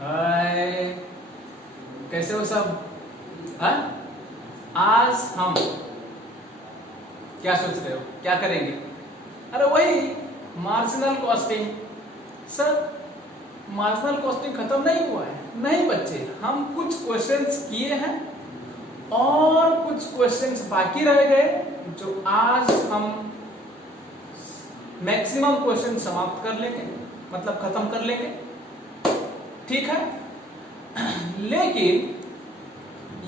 हाय, कैसे हो सब? हाँ, आज हम क्या सोच रहे हो, क्या करेंगे? अरे वही marginal costing. Sir, marginal costing खत्म नहीं हुआ है। नहीं बच्चे, हम कुछ क्वेश्चंस किए हैं और कुछ क्वेश्चंस बाकी रह गए, जो आज हम मैक्सिमम क्वेश्चन समाप्त कर लेंगे, मतलब खत्म कर लेंगे। ठीक है, लेकिन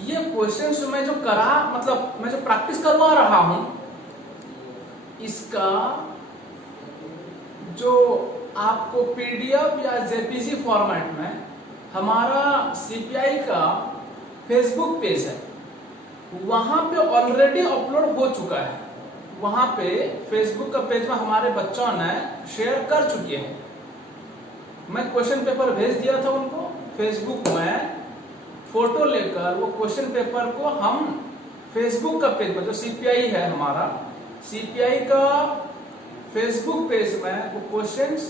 ये क्वेश्चंस मैं जो मैं जो प्रैक्टिस करवा रहा हूं, इसका जो आपको पीडीएफ या जेपीजी फॉर्मेट में हमारा सीपीआई का फेसबुक पेज है, वहां पे ऑलरेडी अपलोड हो चुका है। वहां पे फेसबुक का पेज में हमारे बच्चों ने शेयर कर चुके हैं। मैं क्वेश्चन पेपर भेज दिया था उनको फेसबुक में, फोटो लेकर वो क्वेश्चन पेपर को हम फेसबुक का पेज में, जो सीपीआई है हमारा, सीपीआई का फेसबुक पेज में वो क्वेश्चंस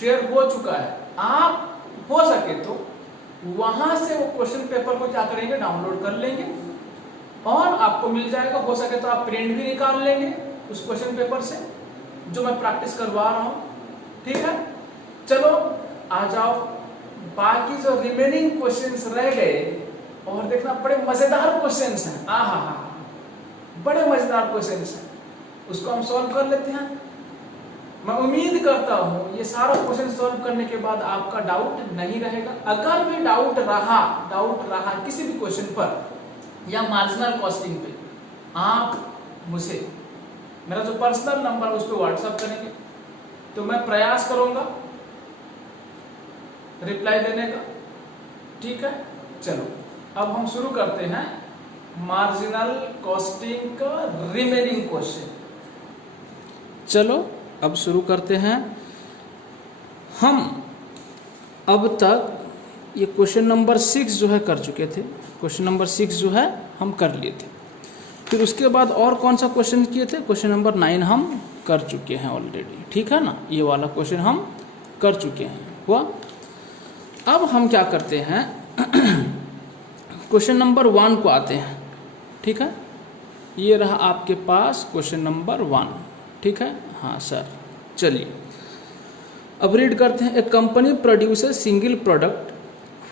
शेयर हो चुका है। आप हो सके तो वहां से वो क्वेश्चन पेपर को क्या करेंगे, डाउनलोड कर लेंगे और आपको मिल जाएगा। हो सके तो आप प्रिंट भी निकाल लेंगे उस क्वेश्चन पेपर से, जो मैं प्रैक्टिस करवा रहा हूं। ठीक है, चलो आ जाओ। बाकी जो रिमेनिंग क्वेश्चंस रह गए, और देखना बड़े मजेदार क्वेश्चंस हैं। हा, बड़े मजेदार क्वेश्चंस हैं, उसको हम सॉल्व कर लेते हैं। मैं उम्मीद करता हूं ये सारा क्वेश्चन सॉल्व करने के बाद आपका डाउट नहीं रहेगा। अगर भी डाउट रहा किसी भी क्वेश्चन पर या मार्जिनल कॉस्टिंग पे, आप मुझे मेरा जो पर्सनल नंबर उस पर व्हाट्सएप करेंगे, तो मैं प्रयास करूंगा रिप्लाई देने का। ठीक है, चलो अब हम शुरू करते हैं मार्जिनल कॉस्टिंग का रिमेनिंग क्वेश्चन। चलो अब शुरू करते हैं। हम अब तक ये क्वेश्चन नंबर 6 जो है कर चुके थे। क्वेश्चन नंबर 6 जो है हम कर लिए थे। फिर उसके बाद और कौन सा क्वेश्चन किए थे? क्वेश्चन नंबर 9 हम कर चुके हैं ऑलरेडी। ठीक है ना, ये वाला क्वेश्चन हम कर चुके हैं। हुआ। अब हम क्या करते हैं, क्वेश्चन नंबर 1 को आते हैं। ठीक है, ये रहा आपके पास क्वेश्चन नंबर 1। ठीक है, हाँ सर, चलिए अब रीड करते हैं। A company produces single product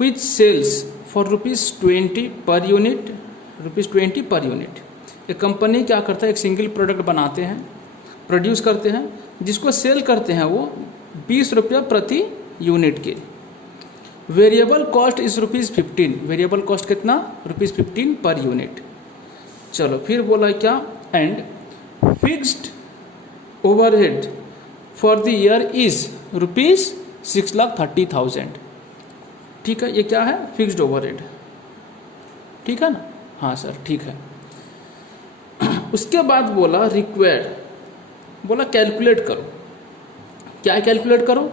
which sells for ₹20 per unit. ₹20 per unit. एक कंपनी क्या करता है, एक सिंगल प्रोडक्ट बनाते हैं, प्रोड्यूस करते हैं, जिसको सेल करते हैं वो ₹20 प्रति यूनिट के। Variable cost is ₹15। Variable cost कितना? ₹15 पर यूनिट। चलो फिर बोला क्या, and fixed overhead for the year is ₹6,30,000। ठीक है, ये क्या है? Fixed overhead. ठीक है ना, हाँ सर ठीक है। उसके बाद बोला रिक्वायर्ड, बोला कैलकुलेट करो। क्या कैलकुलेट करो?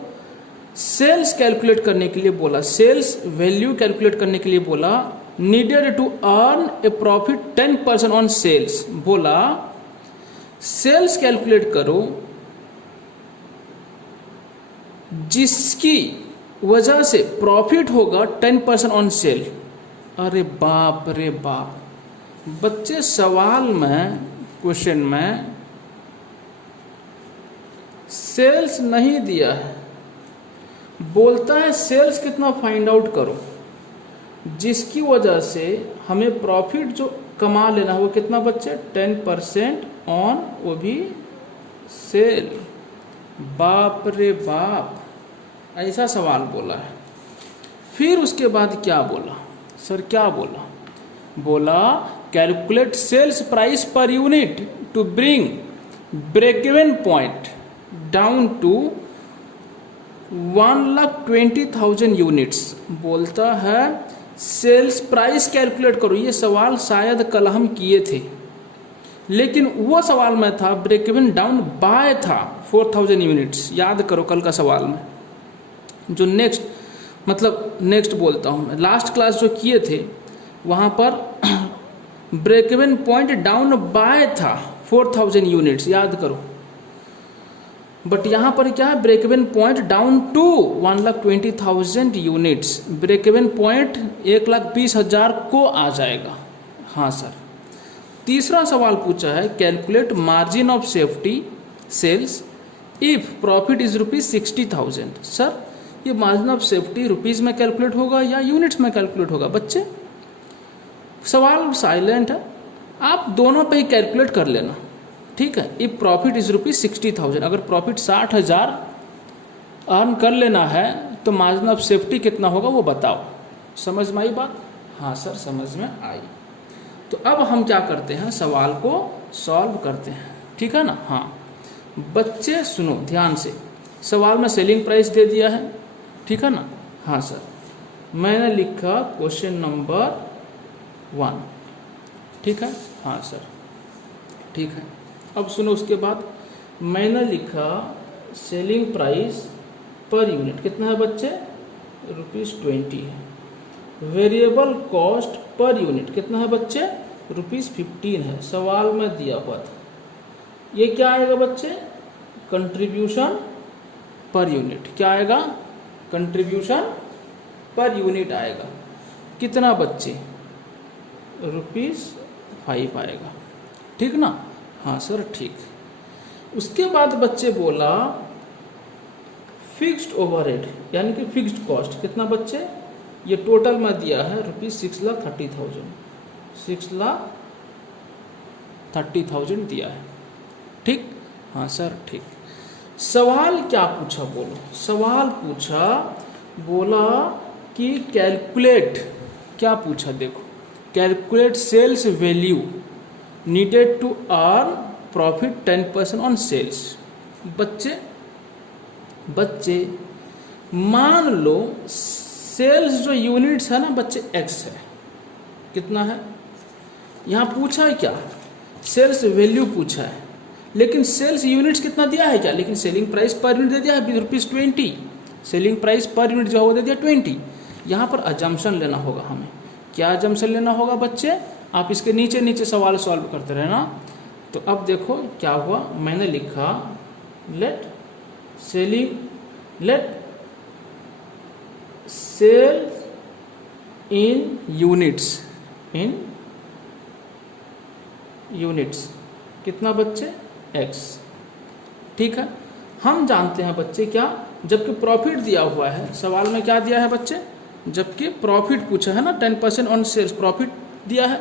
सेल्स कैलकुलेट करने के लिए बोला, सेल्स वैल्यू कैलकुलेट करने के लिए बोला, needed to earn a profit 10% on sales. बोला सेल्स कैलकुलेट करो जिसकी वजह से प्रॉफिट होगा 10% ऑन सेल। अरे बाप रे बाप, बच्चे सवाल में, क्वेश्चन में सेल्स नहीं दिया है, बोलता है सेल्स कितना फाइंड आउट करो, जिसकी वजह से हमें प्रॉफिट जो कमा लेना है वो कितना बच्चे? 10% ऑन, वो भी सेल। बाप रे बाप, ऐसा सवाल बोला है। फिर उसके बाद क्या बोला सर, क्या बोला? बोला calculate sales price per unit to bring break even point down to 1,20,000 units. बोलता है सेल्स प्राइस कैलकुलेट करो। ये सवाल शायद कल हम किए थे, लेकिन वो सवाल में था ब्रेक इवन डाउन बाय था 4,000 यूनिट्स। याद करो कल का सवाल में, जो नेक्स्ट बोलता हूँ मैं, लास्ट क्लास जो किए थे वहाँ पर break even point down by था 4,000 यूनिट्स। याद करो। बट यहाँ पर क्या है, break even point down to 1,20,000 units, break even point 1,20,000 को आ जाएगा। हाँ सर। तीसरा सवाल पूछा है, calculate margin of safety sales if profit is ₹60,000। Sir ये मार्जिन ऑफ सेफ्टी रुपीज़ में कैलकुलेट होगा या यूनिट्स में कैलकुलेट होगा? बच्चे सवाल साइलेंट है, आप दोनों पे ही कैलकुलेट कर लेना, ठीक है। इफ प्रॉफिट इज ₹60,000, अगर प्रॉफिट 60,000 अर्न कर लेना है तो मार्जिन ऑफ सेफ्टी कितना होगा वो बताओ। समझ में आई बात? हाँ सर समझ में आई। तो अब हम क्या करते हैं, सवाल को सॉल्व करते हैं, ठीक है ना। हाँ बच्चे सुनो ध्यान से, सवाल में सेलिंग प्राइस दे दिया है, ठीक है ना। हाँ सर, मैंने लिखा क्वेश्चन नंबर 1, ठीक है। हाँ सर ठीक है। अब सुनो उसके बाद मैंने लिखा सेलिंग प्राइस पर यूनिट कितना है बच्चे, ₹20 है। वेरिएबल कॉस्ट पर यूनिट कितना है बच्चे, ₹15 है, सवाल में दिया हुआ था। ये क्या आएगा बच्चे, कंट्रीब्यूशन पर यूनिट। क्या आएगा, कंट्रीब्यूशन पर यूनिट आएगा। कितना बच्चे, ₹5 आएगा, ठीक ना। हाँ सर ठीक। उसके बाद बच्चे बोला फिक्स्ड ओवरहेड यानी कि फिक्स्ड कॉस्ट कितना बच्चे, ये टोटल में दिया है ₹6,30,000, 6,30,000 दिया है, ठीक। हाँ सर ठीक। सवाल क्या पूछा बोलो, सवाल पूछा बोला कि कैलकुलेट, क्या पूछा देखो, calculate sales value needed to earn profit 10% on sales. बच्चे मान लो सेल्स जो यूनिट्स है ना बच्चे x है, कितना है, यहाँ पूछा है क्या, सेल्स वैल्यू पूछा है, लेकिन सेल्स यूनिट्स कितना दिया है क्या, लेकिन सेलिंग प्राइस पर यूनिट दे दिया है ₹20, सेलिंग प्राइस पर यूनिट जो है वो दे दिया 20। यहाँ पर अजम्पशन लेना होगा हमें। क्या अजम्पशन लेना होगा बच्चे, आप इसके नीचे नीचे सवाल सॉल्व करते रहना। तो अब देखो क्या हुआ, मैंने लिखा लेट सेल इन यूनिट्स कितना बच्चे, x, ठीक है। हम जानते हैं बच्चे क्या, जबकि प्रॉफिट दिया हुआ है, सवाल में क्या दिया है बच्चे, जबकि प्रॉफिट पूछा है ना 10% ऑन सेल्स प्रॉफिट दिया है,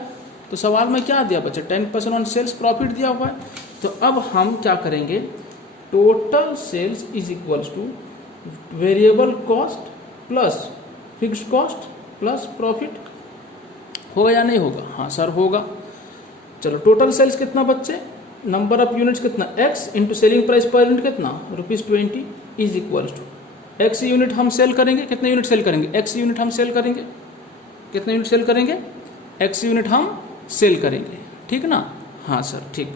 तो सवाल में क्या दिया बच्चे, 10% ऑन सेल्स प्रॉफिट दिया हुआ है। तो अब हम क्या करेंगे, total sales is equals to variable cost plus fixed cost plus profit, होगा या नहीं होगा? हाँ सर होगा। चलो टोटल सेल्स कितना बच्चे, नंबर ऑफ यूनिट्स कितना, x into selling price per unit कितना ₹20 is equals to x unit हम सेल करेंगे, कितने यूनिट सेल करेंगे, x यूनिट हम सेल करेंगे, कितने यूनिट सेल करेंगे, x यूनिट हम सेल करेंगे, ठीक ना। हाँ सर ठीक।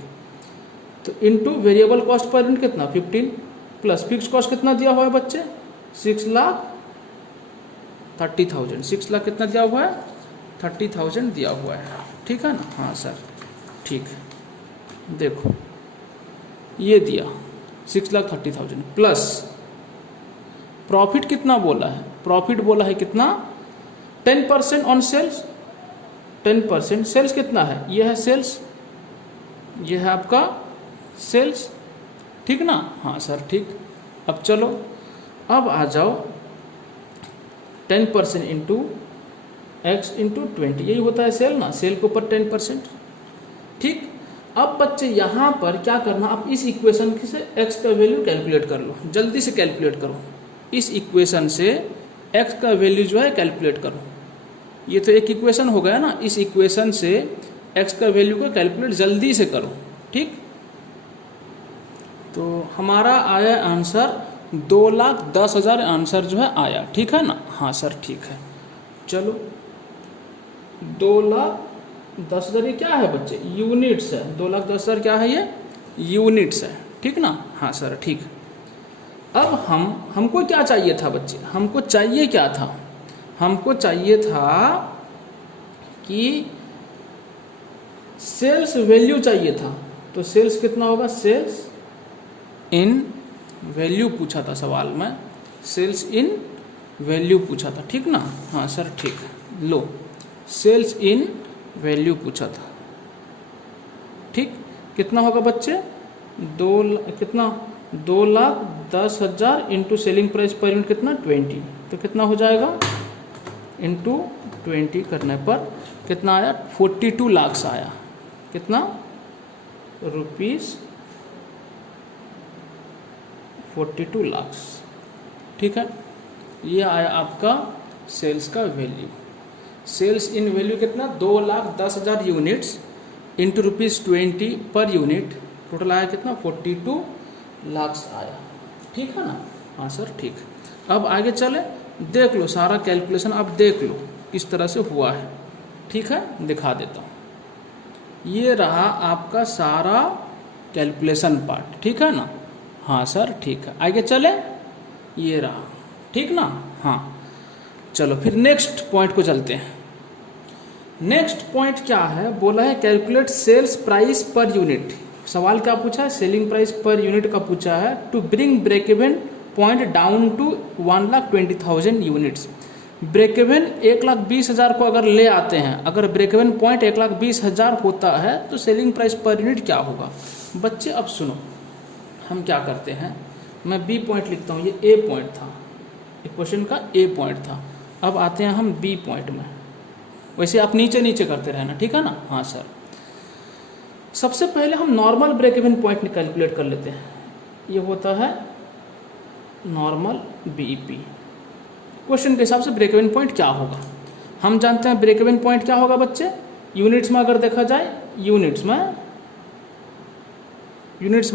तो into variable cost per unit कितना 15 प्लस फिक्स कॉस्ट कितना दिया हुआ है बच्चे, 6,30,000, 6 लाख कितना दिया हुआ है, 30,000 दिया हुआ है, ठीक है ना। हाँ सर ठीक। देखो ये दिया 6,30,000 प्लस प्रॉफिट कितना बोला है, प्रॉफिट बोला है कितना 10% ऑन सेल्स, 10% सेल्स कितना है, ये है सेल्स, ये है आपका सेल्स, ठीक ना। हाँ सर ठीक। अब चलो अब आ जाओ 10% इंटू x इंटू 20, यही होता है सेल ना, सेल के ऊपर 10%, ठीक। अब बच्चे यहाँ पर क्या करना, आप इस इक्वेशन से x का वैल्यू कैलकुलेट कर लो, जल्दी से कैलकुलेट करो, इस इक्वेशन से x का वैल्यू जो है कैलकुलेट करो। ये तो एक इक्वेशन हो गया ना, इस इक्वेशन से x का वैल्यू को कैलकुलेट जल्दी से करो, ठीक। तो हमारा आया आंसर 2,10,000 आंसर जो है आया, ठीक है ना। हाँ सर ठीक है। चलो 2,10,000 ये क्या है बच्चे, यूनिट्स है, 2,10,000 क्या है, ये यूनिट्स है, ठीक ना। हाँ सर ठीक। अब हमको क्या चाहिए था बच्चे, हमको चाहिए क्या था, हमको चाहिए था कि सेल्स वैल्यू चाहिए था। तो सेल्स कितना होगा, सेल्स इन वैल्यू पूछा था सवाल में, सेल्स इन वैल्यू पूछा था, ठीक ना। हाँ सर ठीक है, लो सेल्स इन वैल्यू पूछा था, ठीक। कितना होगा बच्चे, कितना 2,10,000 into selling price per unit कितना 20, तो कितना हो जाएगा इंटू 20 करने पर कितना आया 42 लाख आया, कितना रुपीस 42 लाख, ठीक है। ये आया आपका सेल्स का वैल्यू। सेल्स इन वैल्यू कितना 2,10,000 units into ₹20 per unit, total आया कितना 42 लाख आया, ठीक है ना। हाँ सर ठीक। अब आगे चले, देख लो सारा कैलकुलेशन, अब देख लो किस तरह से हुआ है, ठीक है। दिखा देता हूँ, ये रहा आपका सारा कैलकुलेशन पार्ट, ठीक है ना। हाँ सर ठीक है, आगे चले, ये रहा, ठीक ना। हाँ चलो फिर नेक्स्ट पॉइंट को चलते हैं। नेक्स्ट पॉइंट क्या है, बोला है calculate sales price per unit. सवाल क्या पूछा है, सेलिंग प्राइस पर यूनिट का पूछा है, to bring break even point down to 1,20,000 units. Break even 1,20,000 को अगर ले आते हैं, अगर ब्रेक इवन पॉइंट 1,20,000 होता है तो सेलिंग प्राइस पर यूनिट क्या होगा। बच्चे अब सुनो, हम क्या करते हैं, मैं बी पॉइंट लिखता हूँ, ये ए पॉइंट था, क्वेश्चन का ए पॉइंट था। अब आते हैं हम बी पॉइंट में, वैसे आप नीचे नीचे करते रहना, ठीक है ना। हाँ सर, सबसे पहले हम normal break even point calculate कर लेते हैं। ये होता है नॉर्मल बीईपी। क्वेश्चन के हिसाब से ब्रेक इवन पॉइंट क्या होगा, हम जानते हैं ब्रेक इवन पॉइंट क्या होगा बच्चे, यूनिट्स में अगर देखा जाए, यूनिट्स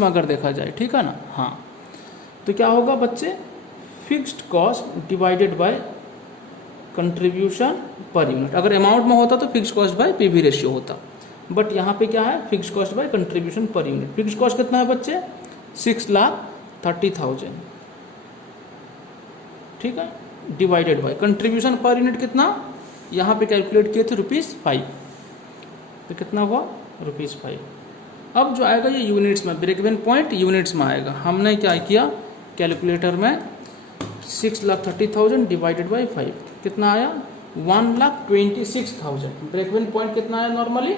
में अगर देखा जाए, ठीक है ना। हाँ तो क्या होगा बच्चे, fixed cost divided by contribution per unit. अगर अमाउंट में होता तो fixed cost by PV ratio होता, बट यहाँ पे क्या है, fixed cost by contribution per unit. Fixed cost कितना है बच्चे 6,30,000, ठीक है, divided by contribution per unit कितना, यहाँ पे कैलकुलेट किए थे ₹5, तो कितना हुआ ₹5। अब जो आएगा ये यूनिट्स में, ब्रेक इवन पॉइंट यूनिट्स में आएगा। हमने क्या किया कैलकुलेटर में, 6,30,000 डिवाइडेड बाई 5 कितना आया 1,26,000। ब्रेक इवन पॉइंट कितना आया नॉर्मली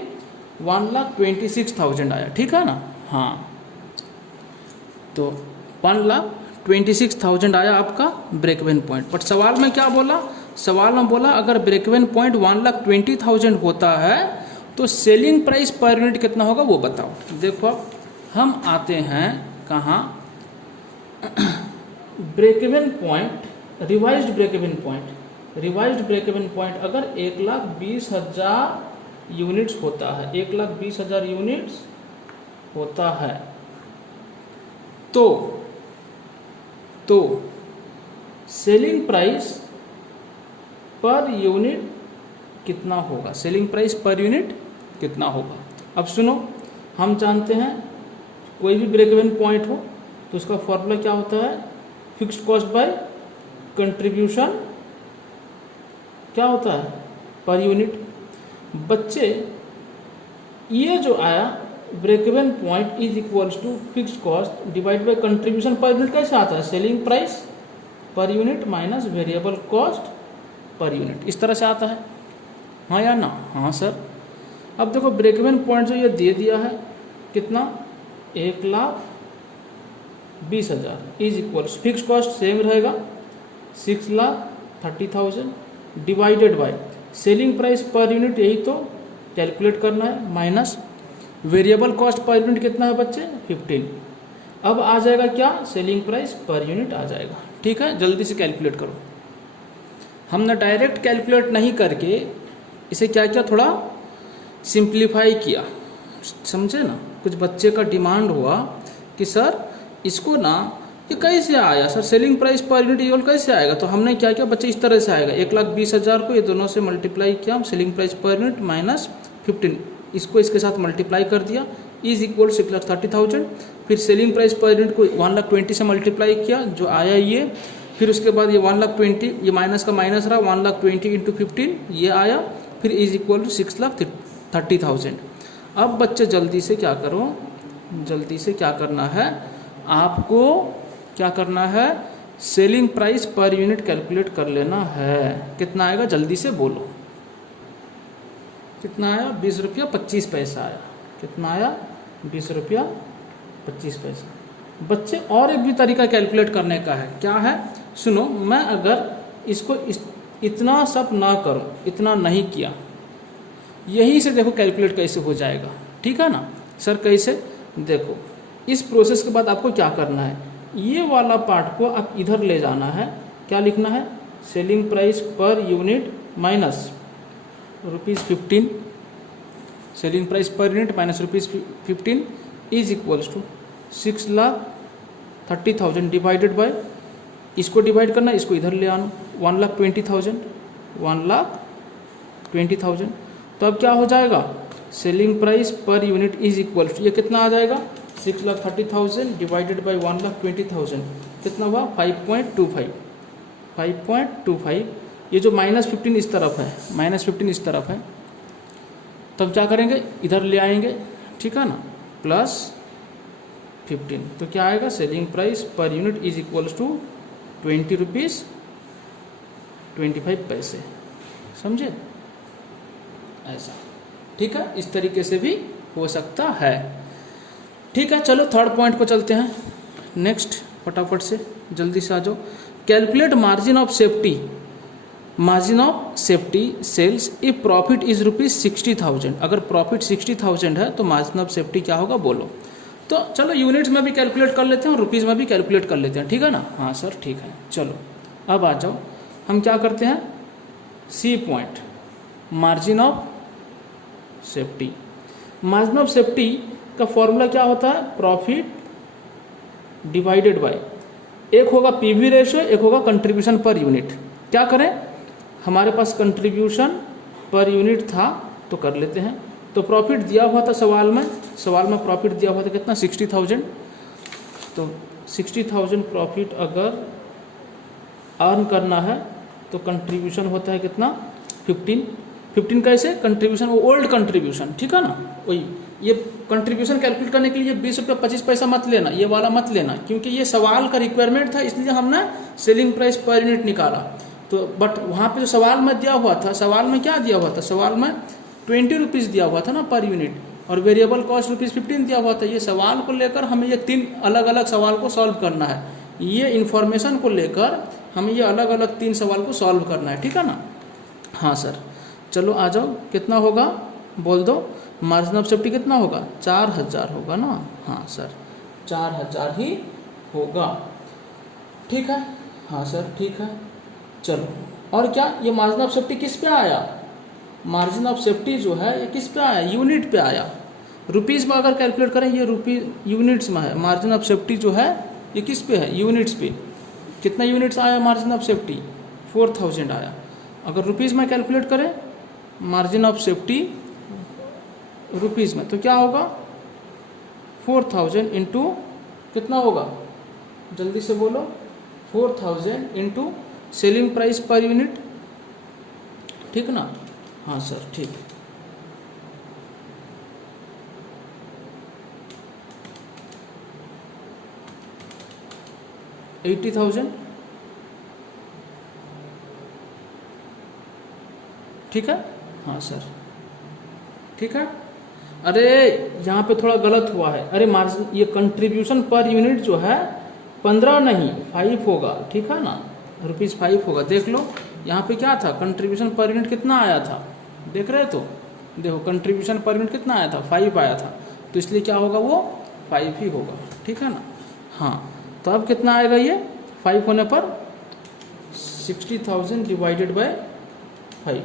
1,26,000 आया, ठीक है ना। हाँ तो 1,26,000 आया आपका ब्रेक इवन पॉइंट। बट सवाल में क्या बोला, सवाल में बोला अगर ब्रेक इवन पॉइंट 1,20,000 होता है तो सेलिंग प्राइस पर यूनिट कितना होगा वो बताओ। देखो अब हम आते हैं कहाँ, break even point, revised break even point. Revised break even point अगर 1,20,000 यूनिट्स होता है, 1,20,000 यूनिट्स होता है तो सेलिंग प्राइस पर यूनिट कितना होगा, सेलिंग प्राइस पर यूनिट कितना होगा। अब सुनो, हम जानते हैं कोई भी ब्रेक इवन पॉइंट हो तो उसका फॉर्मूला क्या होता है, फिक्स्ड कॉस्ट बाय कंट्रीब्यूशन क्या होता है पर यूनिट। बच्चे ये जो आया break even point is equals to fixed cost divide by contribution per unit कैसे आता है, selling price per unit minus variable cost per unit, इस तरह से आता है। हाँ या ना, हाँ सर। अब देखो ब्रेक इवन पॉइंट जो ये दे दिया है कितना 1,20,000 is equals, fix cost same रहेगा 6,30,000 divided by selling price per unit, यही तो कैलकुलेट करना है, minus variable cost per unit कितना है बच्चे 15। अब आ जाएगा क्या, सेलिंग प्राइस पर यूनिट आ जाएगा। ठीक है, जल्दी से कैलकुलेट करो। हमने डायरेक्ट कैलकुलेट नहीं करके इसे क्या किया, थोड़ा सिंप्लीफाई किया, समझे ना। कुछ बच्चे का डिमांड हुआ कि सर इसको ना ये कैसे आया sir, selling price per unit ये कैसे आएगा। तो हमने क्या किया बच्चे, इस तरह से आएगा 1,20,000 को ये दोनों से मल्टीप्लाई किया, selling price per unit minus 15, इसको इसके साथ मल्टीप्लाई कर दिया, इज इक्वल 6,30,000। फिर सेलिंग प्राइस पर यूनिट को 1,20,000 से मल्टीप्लाई किया, जो आया ये। फिर उसके बाद ये 1,20,000, ये माइनस का माइनस रहा, 1,20,000 इंटू 15 ये आया, फिर इज इक्वल टू 6,30,000। अब बच्चे जल्दी से क्या करो, जल्दी से क्या करना है आपको, क्या करना है, selling price per unit calculate कर लेना है। कितना आएगा जल्दी से बोलो, कितना आया, 20 रुपया 25 पैसा आया। कितना आया, 20 रुपया 25 पैसा। बच्चे और एक भी तरीका कैलकुलेट करने का है, क्या है, सुनो, मैं अगर इसको इतना सब ना करूं, इतना नहीं किया, यही से देखो कैलकुलेट कैसे हो जाएगा, ठीक है ना सर। कैसे, देखो इस प्रोसेस के बाद आपको क्या करना है, ये वाला पार्ट को आप इधर ले जाना है। क्या लिखना है, selling price per unit minus ₹15, selling price per unit minus ₹15 is equals to 6,30,000 divided by, इसको डिवाइड करना, इसको इधर ले आना, 1,20,000। तो अब क्या हो जाएगा, selling price per unit is equal to, ये कितना आ जाएगा, 6,30,000 डिवाइडेड बाय 1,20,000, कितना हुआ, 5.25। ये जो -15 इस तरफ है, -15 इस तरफ है, तब क्या करेंगे, इधर ले आएंगे, ठीक है ना, +15। तो क्या आएगा, selling price per unit is equals to 20 rupees 25 पैसे। समझे, ऐसा, ठीक है, इस तरीके से भी हो सकता है। ठीक है, चलो थर्ड पॉइंट को चलते हैं। नेक्स्ट, फटाफट से जल्दी से आ जाओ। Calculate margin of safety, margin of safety sales if profit is ₹60,000। अगर प्रॉफिट 60,000 है तो मार्जिन ऑफ सेफ्टी क्या होगा, बोलो। तो चलो यूनिट्स में भी कैलकुलेट कर लेते हैं और रुपीज़ में भी कैलकुलेट कर लेते हैं, ठीक है ना। हाँ सर, ठीक है, चलो अब आ जाओ। हम क्या करते हैं, C point, margin of safety. Margin of safety का फॉर्मूला क्या होता है, प्रॉफिट डिवाइडेड बाय, एक होगा पीवी रेशियो, एक होगा कंट्रीब्यूशन पर यूनिट। क्या करें, हमारे पास कंट्रीब्यूशन पर यूनिट था तो कर लेते हैं। तो प्रॉफिट दिया हुआ था सवाल में प्रॉफिट दिया हुआ था कितना, 60,000। तो 60,000 प्रॉफिट अगर अर्न करना है तो कंट्रीब्यूशन होता है कितना, 15 कैसे, कंट्रीब्यूशन वो ओल्ड कंट्रीब्यूशन, ठीक है ना, वही। ये कंट्रीब्यूशन कैलकुलेट करने के लिए 20 रुपया 25 पैसा मत लेना, ये वाला मत लेना, क्योंकि ये सवाल का रिक्वायरमेंट था, इसलिए हमने सेलिंग प्राइस पर यूनिट निकाला। तो बट वहाँ पे जो सवाल में दिया हुआ था, सवाल में क्या दिया हुआ था, सवाल में 20 रुपीज़ दिया हुआ था ना पर यूनिट, और वेरिएबल कॉस्ट ₹15 दिया हुआ था। ये सवाल को लेकर हमें ये 3 अलग अलग सवाल को सॉल्व करना है। ये इन्फॉर्मेशन को लेकर हमें ये अलग अलग 3 सवाल को सॉल्व करना है, ठीक है ना। हाँ सर, चलो आ जाओ, कितना होगा बोल दो, मार्जिन ऑफ सेफ्टी कितना होगा, 4,000 होगा ना। हाँ सर, 4,000 ही होगा, ठीक है। हाँ सर, ठीक है, चलो। और क्या, ये मार्जिन ऑफ सेफ्टी किस पे आया, मार्जिन ऑफ सेफ्टी जो है ये किस पे आया, यूनिट पे आया। रुपीज़ में अगर कैलकुलेट करें, ये यूनिट्स में है। मार्जिन ऑफ सेफ्टी जो है ये किस पे है, यूनिट्स पे। कितना यूनिट्स आया मार्जिन ऑफ सेफ्टी, 4,000 आया। अगर रुपीज़ में कैलकुलेट करें मार्जिन ऑफ सेफ्टी रुपीज़ में, तो क्या होगा, 4,000 इंटू कितना होगा, जल्दी से बोलो, 4,000 into selling price per unit, ठीक ना। हाँ सर, ठीक। $80,000, ठीक है। हाँ सर, ठीक है। अरे यहाँ पे थोड़ा गलत हुआ है, अरे मार्जिन, ये कंट्रीब्यूशन पर यूनिट जो है 15 नहीं 5 होगा, ठीक है ना, ₹5 होगा। देख लो यहाँ पे क्या था, कंट्रीब्यूशन पर यूनिट कितना आया था, देख रहे तो, देखो कंट्रीब्यूशन पर यूनिट कितना आया था, 5 आया था, तो इसलिए क्या होगा, वो 5 ही होगा, ठीक है ना। हाँ, तो अब कितना आएगा, ये 5 होने पर 60,000 डिवाइडेड बाय 5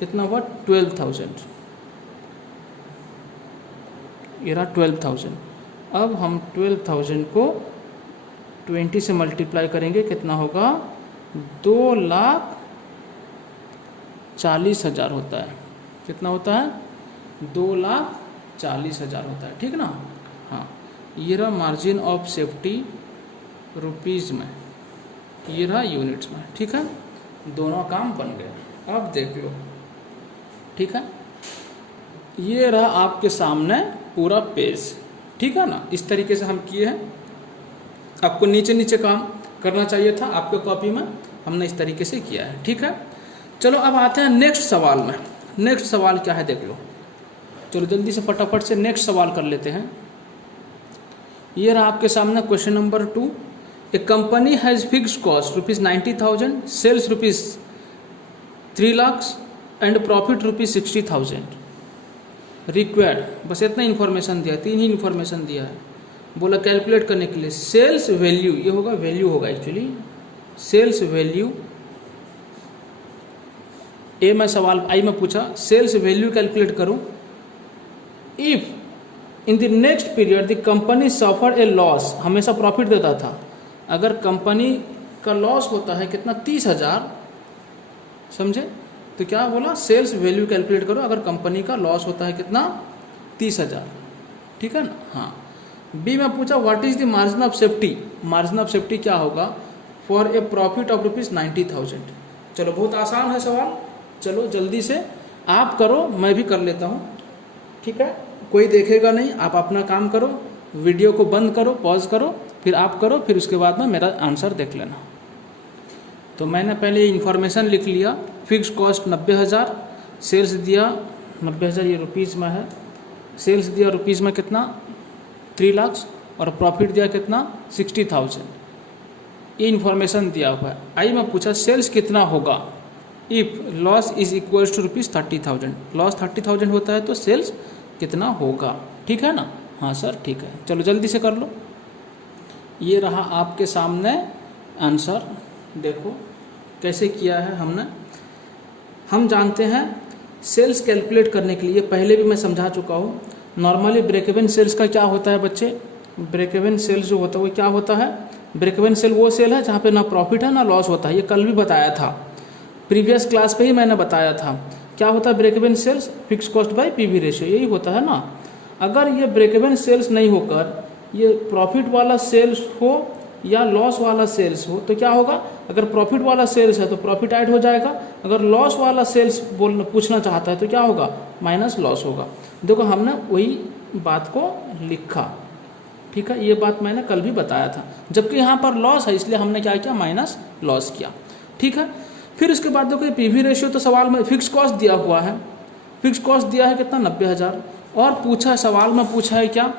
कितना हुआ, 12,000। ये रहा 12,000। अब हम 12,000 को 20 से मल्टीप्लाई करेंगे, कितना होगा, 2,40,000 होता है। कितना होता है, 2,40,000 होता है, ठीक ना। हाँ, ये रहा मार्जिन ऑफ सेफ्टी रुपीज़ में, ये रहा यूनिट्स में, ठीक है। दोनों काम बन गए। अब देख लो, ठीक है, ये रहा आपके सामने पूरा पेज, ठीक है ना। इस तरीके से हम किए हैं। आपको नीचे नीचे काम करना चाहिए था, आपके कॉपी में हमने इस तरीके से किया है। ठीक है, चलो अब आते हैं नेक्स्ट सवाल में। नेक्स्ट सवाल क्या है देख लो। चलो जल्दी से फटाफट से नेक्स्ट सवाल कर लेते हैं। ये रहा आपके सामने question number 2। A company has fixed cost ₹90,000, sales ₹3 lakh and profit ₹60,000 required. बस इतना इन्फॉर्मेशन दिया, 3 ही इन्फॉर्मेशन दिया है। बोला कैलकुलेट करने के लिए सेल्स वैल्यू, ये होगा वैल्यू होगा एक्चुअली, सेल्स वैल्यू। ए में सवाल आई में पूछा सेल्स वैल्यू कैलकुलेट करो if in the next period the company suffer A loss, हमेशा प्रॉफिट देता था। अगर कंपनी का लॉस होता है कितना 30,000, समझे, तो क्या बोला सेल्स वैल्यू कैलकुलेट करो अगर कंपनी का लॉस होता है कितना 30,000। ठीक है ना। हाँ, बी में पूछा what is the margin of safety, margin of safety क्या होगा फॉर ए प्रॉफिट ऑफ ₹90,000। चलो बहुत आसान है सवाल, चलो जल्दी से आप करो, मैं भी कर लेता हूँ। ठीक है, कोई देखेगा नहीं, आप अपना काम करो, वीडियो को बंद करो, पॉज करो, फिर आप करो, फिर उसके बाद में मेरा आंसर देख लेना। तो मैंने पहले इन्फॉर्मेशन लिख लिया, फिक्स कॉस्ट 90,000, सेल्स दिया 90,000, ये रुपीज़ में है, सेल्स दिया रुपीज़ में कितना 3 लाख और प्रॉफिट दिया कितना 60,000, ये इन्फॉर्मेशन दिया हुआ है। आई में पूछा सेल्स कितना होगा if loss is equals to ₹30,000, loss 30,000 होता है तो सेल्स कितना होगा। ठीक है ना। हाँ सर ठीक है, चलो जल्दी से कर लो। ये रहा आपके सामने आंसर, देखो कैसे किया है हमने। हम जानते हैं सेल्स कैलकुलेट करने के लिए, पहले भी मैं समझा चुका हूँ, नॉर्मली ब्रेक इवन सेल्स का क्या होता है बच्चे, ब्रेक इवन सेल्स जो होता है वो क्या होता है, ब्रेक इवन सेल वो सेल है जहाँ पे ना प्रॉफिट है ना लॉस होता है। ये कल भी बताया था, प्रीवियस क्लास पे ही मैंने बताया था। क्या होता है break even sales, fix cost by PV ratio, यही होता है ना। अगर ये ब्रेक इवन सेल्स नहीं होकर ये प्रॉफिट वाला सेल्स हो या लॉस वाला सेल्स हो तो क्या होगा, अगर प्रॉफिट वाला सेल्स है तो प्रॉफिट ऐड हो जाएगा, अगर लॉस वाला सेल्स पूछना चाहता है तो क्या होगा, माइनस लॉस होगा। देखो हमने वही बात को लिखा। ठीक है, ये बात मैंने कल भी बताया था, जबकि यहाँ पर लॉस है इसलिए हमने क्या किया, माइनस लॉस किया। ठीक है, फिर उसके बाद देखो पीवी रेशियो तो सवाल में फिक्स कॉस्ट दिया हुआ है, फिक्स कॉस्ट दिया है कितना 90,000, और पूछा सवाल में पूछा है क्या,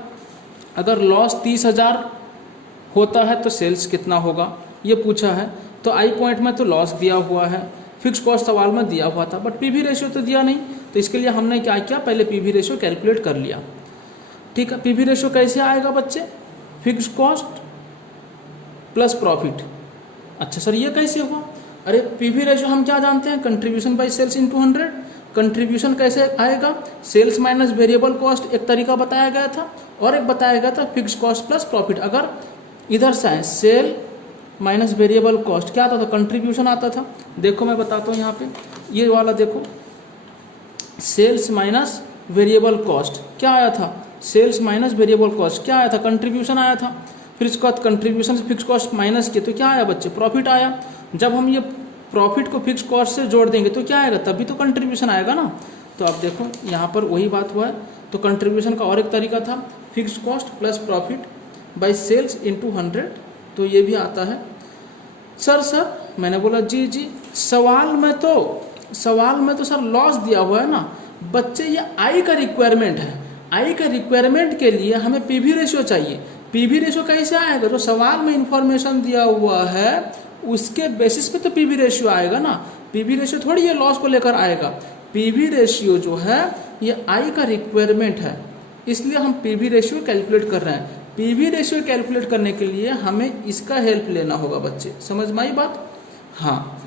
अगर लॉस 30,000 होता है तो सेल्स कितना होगा, ये पूछा है। तो आई पॉइंट में तो लॉस दिया हुआ है, फिक्स कॉस्ट सवाल में दिया हुआ था, बट पीवी रेशियो तो दिया नहीं, तो इसके लिए हमने क्या किया, पहले पीवी रेशियो कैलकुलेट कर लिया। ठीक है, पीवी रेशियो कैसे आएगा बच्चे, फिक्स कॉस्ट प्लस प्रॉफिट। अच्छा सर ये कैसे हुआ, अरे पीवी रेशियो हम क्या जानते हैं, contribution by sales into 100। Contribution कैसे आएगा, सेल्स माइनस वेरिएबल कॉस्ट एक तरीका बताया गया था, और एक बताया गया था फिक्स कॉस्ट प्लस प्रॉफिट। अगर इधर से सेल माइनस वेरिएबल कॉस्ट क्या आता था, कंट्रीब्यूशन आता था। देखो मैं बताता हूँ यहाँ पे, ये वाला देखो, सेल्स माइनस वेरिएबल कॉस्ट क्या आया था, सेल्स माइनस वेरिएबल कॉस्ट क्या आया था, कंट्रीब्यूशन आया था। फिर इसके बाद कंट्रीब्यूशन से फिक्स कॉस्ट माइनस किए तो क्या आया बच्चे, प्रॉफिट आया। जब हम ये प्रॉफिट को फिक्स कॉस्ट से जोड़ देंगे तो क्या आएगा, तभी तो कंट्रीब्यूशन आएगा ना। तो अब देखो यहाँ पर वही बात हुआ है। तो कंट्रीब्यूशन का और एक तरीका था, fix cost plus profit by sales into 100, तो ये भी आता है। सर मैंने बोला जी जी, सवाल में तो सर लॉस दिया हुआ है ना बच्चे, ये आई का रिक्वायरमेंट है। आई का रिक्वायरमेंट के लिए हमें पीवी रेशियो चाहिए। पीवी रेशियो कैसे आएगा, जो सवाल में इंफॉर्मेशन दिया हुआ है उसके बेसिस पे तो पीवी रेशियो आएगा ना। पीवी रेशियो थोड़ी ये लॉस को लेकर आएगा, पीवी रेशियो जो है ये आई का रिक्वायरमेंट है, इसलिए हम पीवी रेशियो कैलकुलेट कर रहे हैं। पीवी रेशियो कैलकुलेट करने के लिए हमें इसका हेल्प लेना होगा बच्चे, समझ में आई बात। हाँ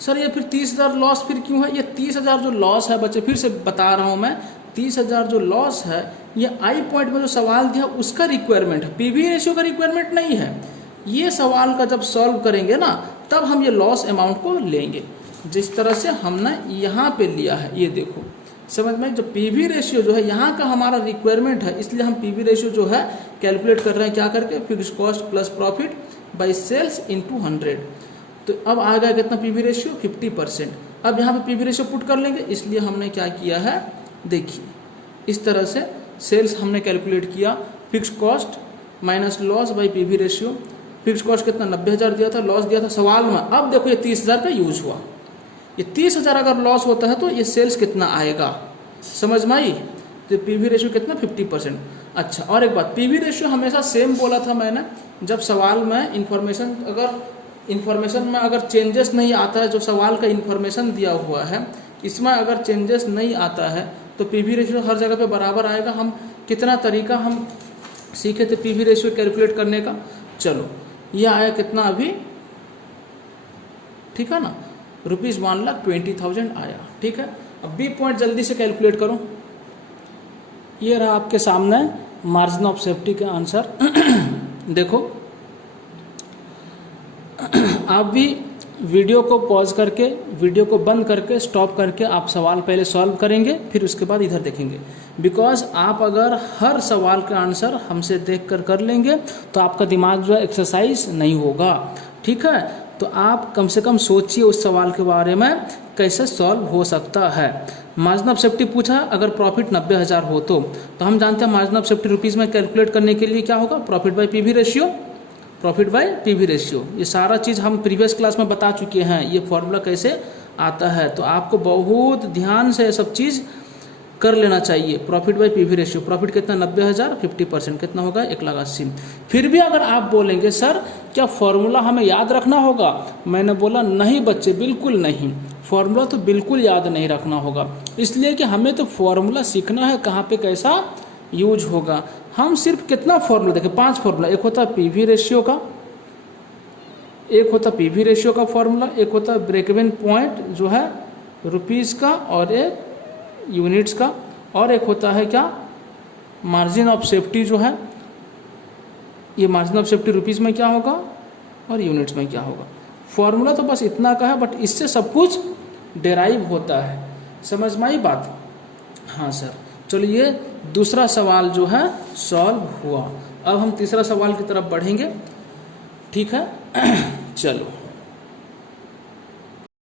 सर ये फिर 30,000 लॉस फिर क्यों है, ये 30,000 जो लॉस है बच्चे, फिर से बता रहा हूँ मैं, 30,000 जो लॉस है ये आई पॉइंट में जो सवाल दिया उसका रिक्वायरमेंट है, पीवी रेशियो का रिक्वायरमेंट नहीं है। ये सवाल का जब सॉल्व करेंगे ना तब हम ये लॉस अमाउंट को लेंगे, जिस तरह से हमने यहाँ पे लिया है। ये देखो समझ में, जो पीवी रेशियो जो है यहाँ का हमारा रिक्वायरमेंट है, इसलिए हम पीवी रेशियो जो है कैलकुलेट कर रहे हैं क्या करके, fix cost plus profit by sales into 100। तो अब आ गया कितना पीवी रेशियो, 50%। अब यहाँ पे पीवी रेशियो पुट कर लेंगे, इसलिए हमने क्या किया है, देखिए इस तरह से सेल्स हमने कैलकुलेट किया, fix cost minus loss by PV ratio. Fix cost कितना 90,000 दिया था, लॉस दिया था सवाल में। अब देखो ये 30,000 का यूज हुआ, ये 30,000 अगर लॉस होता है तो ये सेल्स कितना आएगा, समझ में आई। तो पीवी रेशियो कितना 50%। अच्छा और एक बात, पीवी रेशियो हमेशा सेम बोला था मैंने, जब सवाल में इन्फॉर्मेशन में अगर चेंजेस नहीं आता है, जो सवाल का इन्फॉर्मेशन दिया हुआ है इसमें अगर चेंजेस नहीं आता है तो पीवी रेशियो हर जगह पे बराबर आएगा। हम कितना तरीका हम सीखे थे पीवी रेशियो कैलकुलेट करने का। चलो ये आया कितना अभी, ठीक है ना, ₹1,20,000 आया, ठीक है। अब बी पॉइंट जल्दी से कैलकुलेट करो। ये रहा आपके सामने मार्जिन ऑफ सेफ्टी का आंसर। देखो आप भी वीडियो को पॉज करके, वीडियो को बंद करके, स्टॉप करके आप सवाल पहले सॉल्व करेंगे, फिर उसके बाद इधर देखेंगे। बिकॉज आप अगर हर सवाल का आंसर हमसे देख कर लेंगे तो आपका दिमाग जो है एक्सरसाइज नहीं होगा, ठीक है। तो आप कम से कम सोचिए उस सवाल के बारे में कैसे सॉल्व हो सकता है। मार्जिन ऑफ सेफ्टी पूछा, अगर प्रॉफिट 90,000 हो तो हम जानते हैं मार्जिन ऑफ सेफ्टी रुपीज़ में कैलकुलेट करने के लिए क्या होगा, profit by PV ratio, profit by PV ratio. ये सारा चीज़ हम प्रीवियस क्लास में बता चुके हैं, ये फॉर्मूला कैसे आता है। तो आपको बहुत ध्यान से सब चीज़ कर लेना चाहिए। Profit by PV ratio, profit कितना 90,000, 50% कितना होगा 1,80,000। फिर भी अगर आप बोलेंगे सर क्या फॉर्मूला हमें याद रखना होगा, मैंने बोला नहीं बच्चे, बिल्कुल नहीं, फॉर्मूला तो बिल्कुल याद नहीं रखना होगा। इसलिए कि हमें तो फॉर्मूला सीखना है कहाँ पे कैसा यूज होगा। हम सिर्फ कितना फॉर्मूला देखें, 5 फॉर्मूला, एक होता है पीवी रेशियो का, एक होता पीवी रेशियो का फॉर्मूला, एक होता ब्रेक इवन पॉइंट जो है रुपीज़ का, और एक यूनिट्स का, और एक होता है क्या मार्जिन ऑफ सेफ्टी जो है, ये मार्जिन ऑफ सेफ्टी रुपीज़ में क्या होगा और यूनिट्स में क्या होगा। फॉर्मूला तो बस इतना का है, बट इससे सब कुछ डेराइव होता है, समझ में आई बात। हाँ सर, चलिए दूसरा सवाल जो है सॉल्व हुआ। अब हम तीसरा सवाल की तरफ बढ़ेंगे, ठीक है। चलो